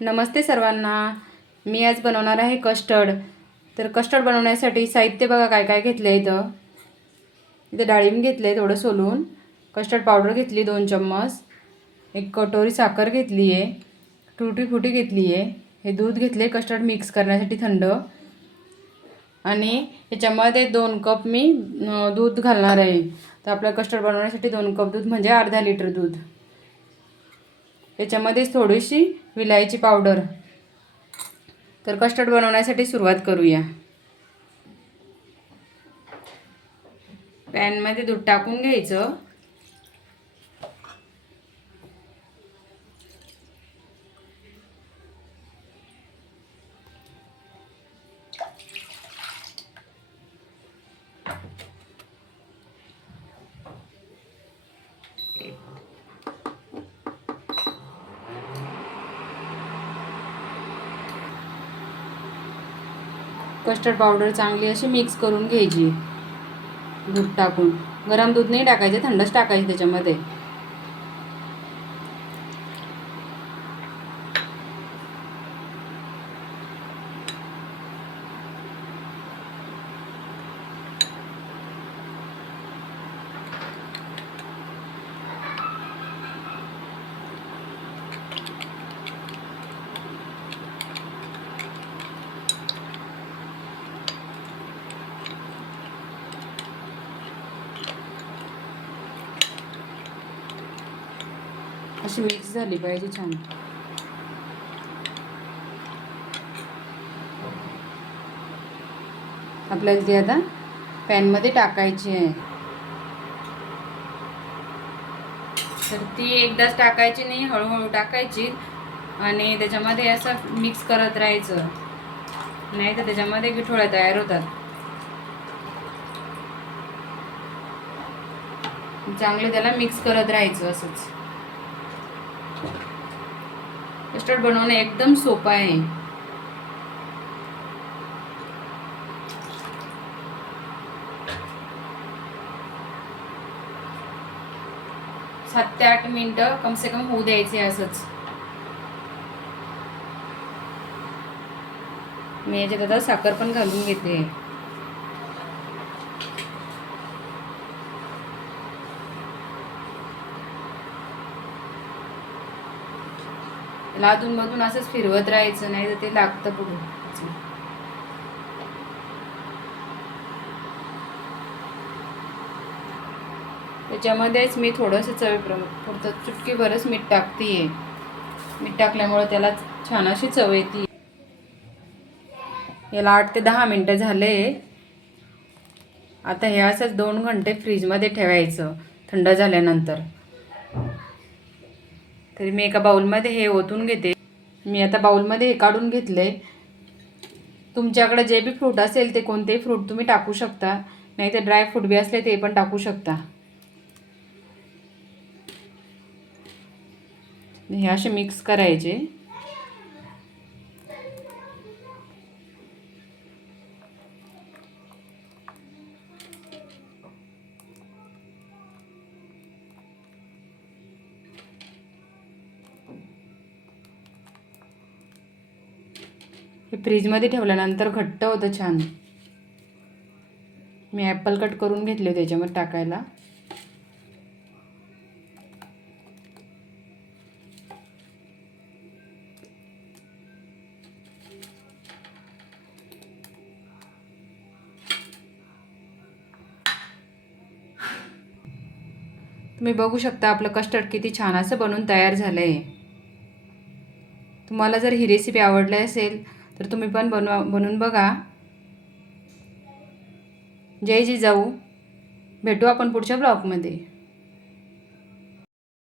नमस्ते सर्वांना। मी आज बनवणार आहे कस्टर्ड। तर कस्टर्ड बनवण्यासाठी साहित्य बघा काय काय घेतले इथं डाळिंब घेतले थोडं सोलून, कस्टर्ड पावडर घेतली 2 चम्मच, 1 कटोरी साखर घेतली आहे, टूटी फ्रुटी घेतली आहे, हे दूध घेतले कस्टर्ड मिक्स करण्यासाठी थंड, आणि याच्यामध्ये 2 कप मी दूध घालणार आहे। तर आपल्या कस्टर्ड बनवण्यासाठी 2 कप दूध म्हणजे अर्धा लिटर दूध। त्याच्यामध्ये थोडीशी विलायची पावडर। तर कस्टर्ड बनवण्यासाठी सुरुवात करूया। पॅन मध्ये दूध टाकून घ्यायचं। कस्टर्ड पावडर चांगली अशी मिक्स करून घ्यायची दूध टाकून। गरम दूध नाही टाकायचं, थंडच टाकायचं त्याच्यामध्ये। अशी मिक्स झाली पाहिजे छान। आपल्याला ती आता पॅन मध्ये टाकायची आहे। तर ती एकदाच टाकायची नाही, हळूहळू टाकायची आणि त्याच्यामध्ये असं मिक्स करत राहायचं, नाही तर त्याच्यामध्ये गिठोळ्या तयार होतात। चांगले त्याला मिक्स करत राहायचं असंच। कस्टर्ड बनवणं एकदम सोपं आहे। सात ते 8 मिनिटं कम से कम होऊ द्यायचे असंच। मी याच्यात आता साखर पण घालून घेते। त्याला अधूनमधून असंच फिरवत राहायचं, नाही तर ते लागतं पुढे। त्याच्यामध्येच मी थोडंसं चवीपुरतं चुटकीभरच मीठ टाकते। मीठ टाकल्यामुळे त्याला छान अशी चव येते। याला 8 ते 10 मिनिटं झाले। आता हे असंच 2 घंटे फ्रीजमध्ये ठेवायचं थंड झाल्यानंतर। तरी मी एका बाउलमध्ये हे ओतून घेते। मी आता बाउलमध्ये हे काढून घेतले। तुमच्याकडे जे बी फ्रूट असेल ते कोणतेही फ्रूट तुम्ही टाकू शकता, नाही तर ड्राय फ्रूट बी असले ते पण टाकू शकता। हे असे मिक्स करायचे। हे फ्रीजमध्ये ठेवल्यानंतर घट्ट होतं छान। मी ॲपल कट करून घेतले त्याच्यामध्ये टाकायला। तुम्ही बघू शकता आपलं कस्टर्ड किती छान असं बनून तयार झालं आहे। तुम्हाला जर ही रेसिपी आवडली असेल तर तुम्ही पण बनवून बघा। जय जिजाऊ। भेटू आपण पुढच्या ब्लॉगमध्ये।